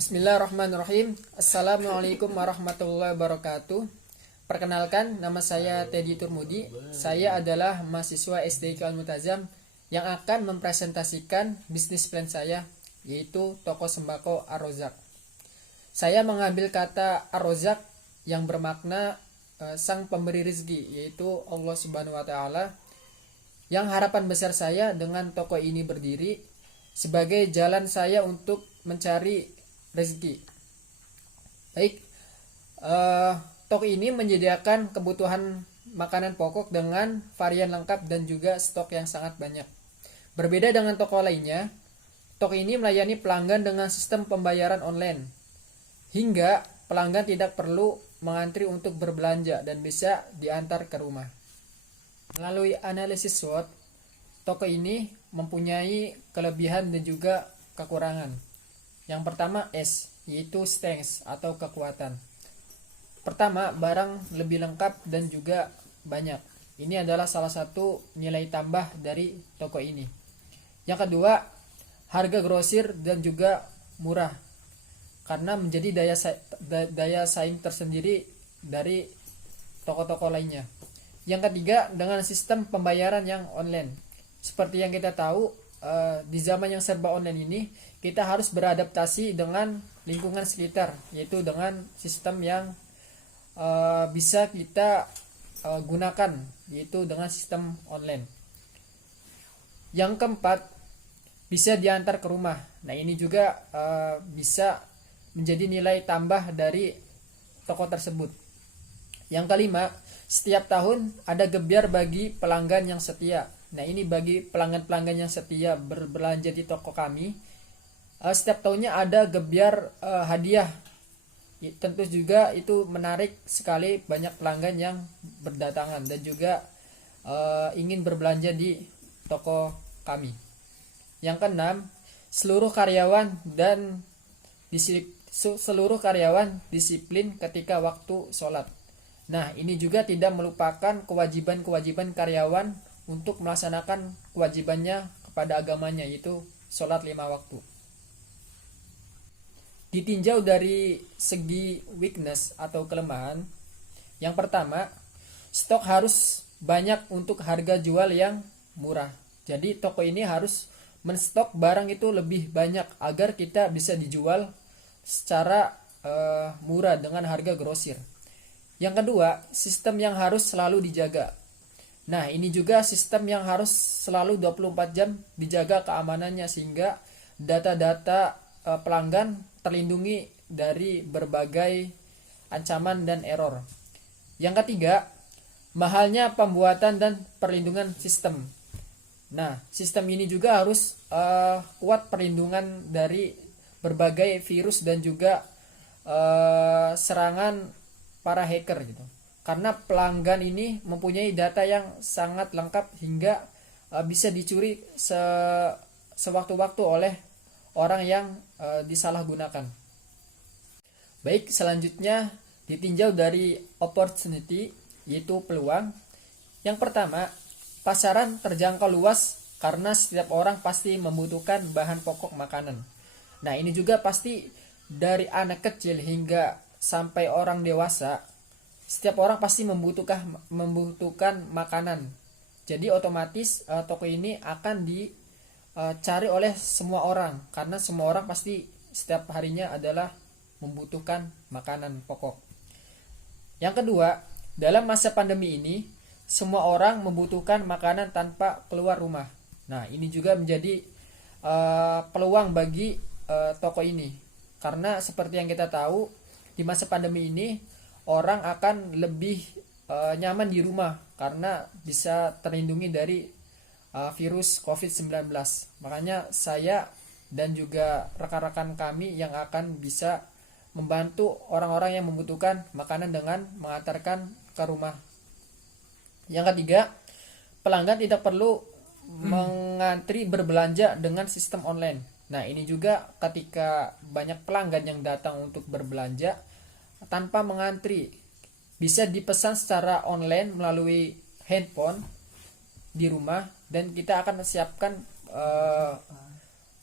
Bismillahirrahmanirrahim. Assalamualaikum warahmatullahi wabarakatuh. Perkenalkan, nama saya Teddy Turmudi. Saya adalah mahasiswa SDIK Al-Multazam yang akan mempresentasikan bisnis plan saya, yaitu toko sembako Ar-Rozak. Saya mengambil kata Ar-Rozak yang bermakna sang pemberi rezeki, yaitu Allah Subhanahu wa taala. Yang harapan besar saya dengan toko ini berdiri sebagai jalan saya untuk mencari rezeki. Baik, toko ini menyediakan kebutuhan makanan pokok dengan varian lengkap dan juga stok yang sangat banyak. Berbeda dengan toko lainnya, toko ini melayani pelanggan dengan sistem pembayaran online, hingga pelanggan tidak perlu mengantri untuk berbelanja dan bisa diantar ke rumah. Melalui analisis SWOT, toko ini mempunyai kelebihan dan juga kekurangan. Yang pertama S, yaitu strength atau kekuatan. Pertama, barang lebih lengkap dan juga banyak. Ini adalah salah satu nilai tambah dari toko ini. Yang kedua, harga grosir dan juga murah, karena menjadi daya saing tersendiri dari toko-toko lainnya. Yang ketiga, dengan sistem pembayaran yang online. Seperti yang kita tahu, di zaman yang serba online ini, kita harus beradaptasi dengan lingkungan sekitar, yaitu dengan sistem yang bisa kita gunakan, yaitu dengan sistem online. Yang keempat, bisa diantar ke rumah. Nah, ini juga bisa menjadi nilai tambah dari toko tersebut. Yang kelima, setiap tahun ada gebyar bagi pelanggan yang setia. Nah, ini bagi pelanggan-pelanggan yang setia berbelanja di toko kami. Setiap tahunnya ada gebyar hadiah. Tentu juga itu menarik sekali banyak pelanggan yang berdatangan dan juga ingin berbelanja di toko kami. Yang keenam, seluruh karyawan disiplin ketika waktu sholat. Nah, ini juga tidak melupakan kewajiban-kewajiban karyawan untuk melaksanakan kewajibannya kepada agamanya, yaitu sholat 5 waktu. Ditinjau dari segi weakness atau kelemahan, yang pertama, stok harus banyak untuk harga jual yang murah. Jadi toko ini harus menstok barang itu lebih banyak agar kita bisa dijual secara murah dengan harga grosir. Yang kedua, sistem yang harus selalu dijaga. Nah, ini juga sistem yang harus selalu 24 jam dijaga keamanannya sehingga data-data pelanggan terlindungi dari berbagai ancaman dan error. Yang ketiga, mahalnya pembuatan dan perlindungan sistem. Nah, sistem ini juga harus kuat perlindungan dari berbagai virus dan juga serangan para hacker gitu. Karena pelanggan ini mempunyai data yang sangat lengkap hingga bisa dicuri sewaktu-waktu oleh orang yang disalahgunakan. Baik, selanjutnya ditinjau dari opportunity, yaitu peluang. Yang pertama, pasaran terjangkau luas karena setiap orang pasti membutuhkan bahan pokok makanan. Nah, ini juga pasti dari anak kecil hingga sampai orang dewasa, setiap orang pasti membutuhkan makanan. Jadi otomatis toko ini akan dicari oleh semua orang karena semua orang pasti setiap harinya adalah membutuhkan makanan pokok. Yang kedua, dalam masa pandemi ini semua orang membutuhkan makanan tanpa keluar rumah. Nah, ini juga menjadi peluang bagi toko ini, karena seperti yang kita tahu, di masa pandemi ini orang akan lebih nyaman di rumah karena bisa terlindungi dari virus COVID-19. Makanya saya dan juga rekan-rekan kami yang akan bisa membantu orang-orang yang membutuhkan makanan dengan mengantarkan ke rumah. Yang ketiga, pelanggan tidak perlu mengantri berbelanja dengan sistem online. Nah, ini juga ketika banyak pelanggan yang datang untuk berbelanja tanpa mengantri, bisa dipesan secara online melalui handphone di rumah dan kita akan siapkan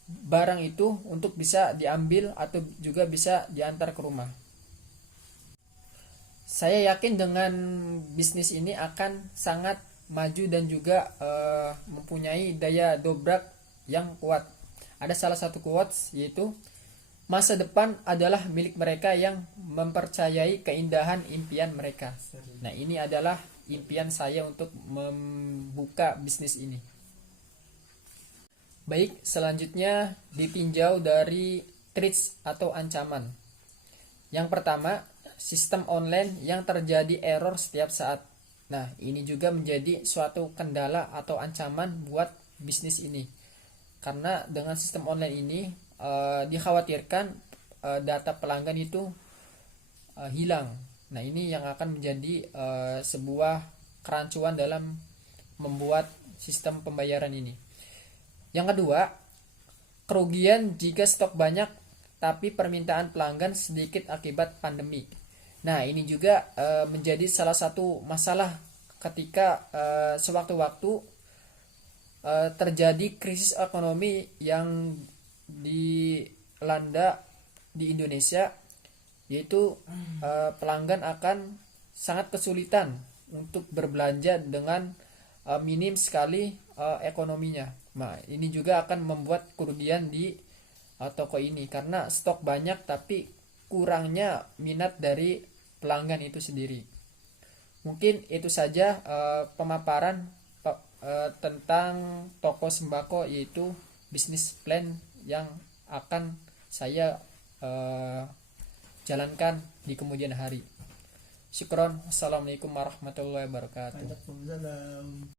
barang itu untuk bisa diambil atau juga bisa diantar ke rumah. Saya yakin dengan bisnis ini akan sangat maju dan juga mempunyai daya dobrak yang kuat. Ada salah satu quotes yaitu masa depan adalah milik mereka yang mempercayai keindahan impian mereka. Nah, ini adalah impian saya untuk membuka bisnis ini. Baik, selanjutnya ditinjau dari threats atau ancaman. Yang pertama, sistem online yang terjadi error setiap saat. Nah, ini juga menjadi suatu kendala atau ancaman buat bisnis ini. Karena dengan sistem online ini dikhawatirkan data pelanggan itu hilang. Nah, ini yang akan menjadi sebuah kerancuan dalam membuat sistem pembayaran ini. Yang kedua, kerugian jika stok banyak tapi permintaan pelanggan sedikit akibat pandemi. Nah, ini juga menjadi salah satu masalah ketika sewaktu-waktu terjadi krisis ekonomi yang dilanda di Indonesia, yaitu pelanggan akan sangat kesulitan untuk berbelanja dengan minim sekali ekonominya. Nah, ini juga akan membuat kerugian di toko ini karena stok banyak tapi kurangnya minat dari pelanggan itu sendiri. Mungkin itu saja pemaparan tentang toko sembako, yaitu bisnis plan yang akan saya jalankan di kemudian hari. Syukron. Assalamualaikum warahmatullahi wabarakatuh. Waalaikumsalam.